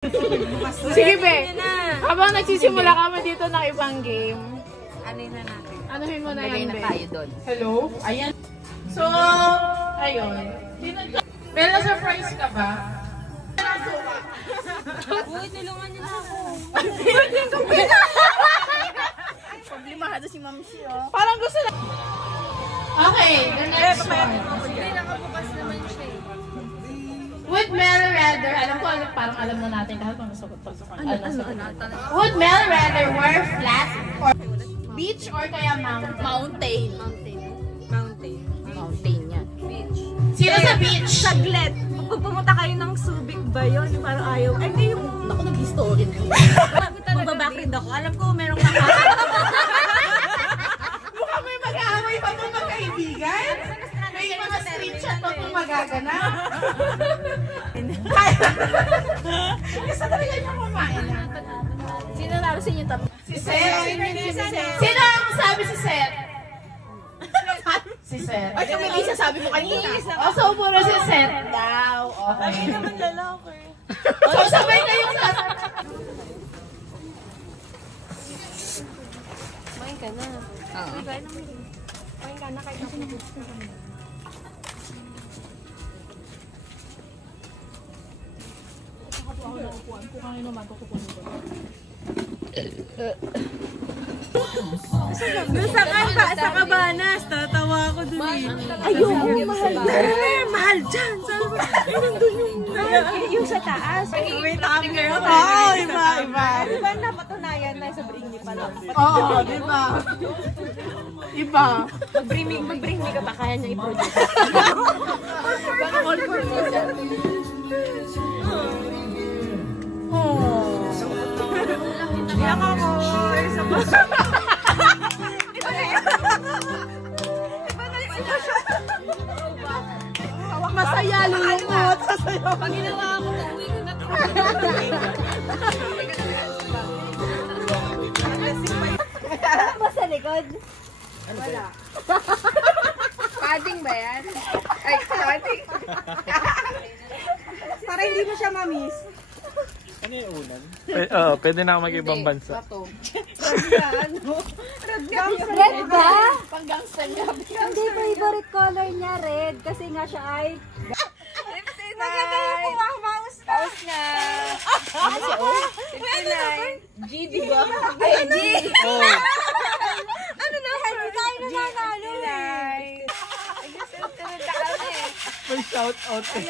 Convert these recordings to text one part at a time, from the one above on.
Sige, be. Habang nagsisimula kami dito ng ibang game. Anuhin na natin. Anuhin mo na yan, be. Tayo doon. Hello? Ayan. So, ayun. Pero na-surprise ka ba? Uy, tulungan niyo na ako. Problemado si Ma'am Shi, oh. Parang gusto na. Okay, the next one. Hindi, nakabukas naman siya eh. Would Mel rather, alam ko, parang alam na natin lahat kung nasa Would Mel rather wear flat or beach or kaya mountain? Mountain. Mountain yan. Beach. Sino sa beach? Saglit. Pag pumunta kayo ng Subic ba yun? Parang ayaw. Ay, hindi yung... Ako nag-history. Magbabakrid ako. Alam ko, merong kakasya. Mukhang may mag-aaway pa itong magkaibigan. May mga street chat pa itong magaganap. Gusto talaga niya kumain na. Sino narosin yung tatlo? Si Seth. Sino ang sabi si Seth? Si Seth. Ay, kung may sabi mo kanina. O, so puro si Seth daw. Okay. Ay, naman lalaki. So, sabay kayong Kumain ka na. Oo. Kumain ka na kahit ako. Doon sa Cabanas, tatawa ako dun eh. Ayun, mahal na. Mahal dyan. Sabi ko, nandun yung sa taas. May tumbler. Oo, iba. Diba napatunayan na sa bring pa lang? Oo, diba? Iba. Mag-bring me ka pa kaya niya i-produce. All for me. Iyak ako. Isa pa. Masaya, lulungkot. Pag ginawa ako, uuwi ko na. Ba sa likod? Wala. Padding ba yan? Ay, padding. Para hindi mo siya ma-miss. Ano yung unan? Pwede na ako mag-ibang bansa. Red ba? Pang-gangsta niya. Hindi, favorite color niya red. Kasi nga siya ay... Maganda yung mouse na. Mouse na. G, di ba? Ay, G! Ano na? Hindi tayo nananalo eh. May shout out eh.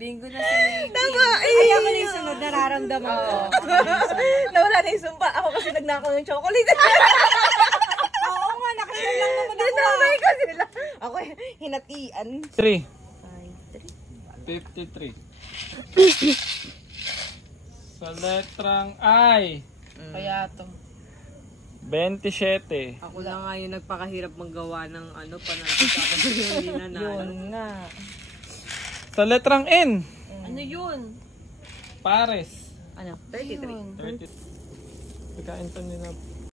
Bingo na si Nicky. Tama! Kaya ko na yung sunod, nararamdaman ko. Nawala na yung sumpa. Ako kasi nagnakaw ng chocolate. Oo nga, nakasal lang naman ako. Dinamay ko sila. Ako hinatian. 3. 53. Sa letrang I. Kaya to. 27. Ako lang nga yung nagpakahirap maggawa ng panalo sa akin hindi nanalo. Yun nga. Sa letrang N. Ano yun? Pares. Ano? 33. 30. Pagkain pa nila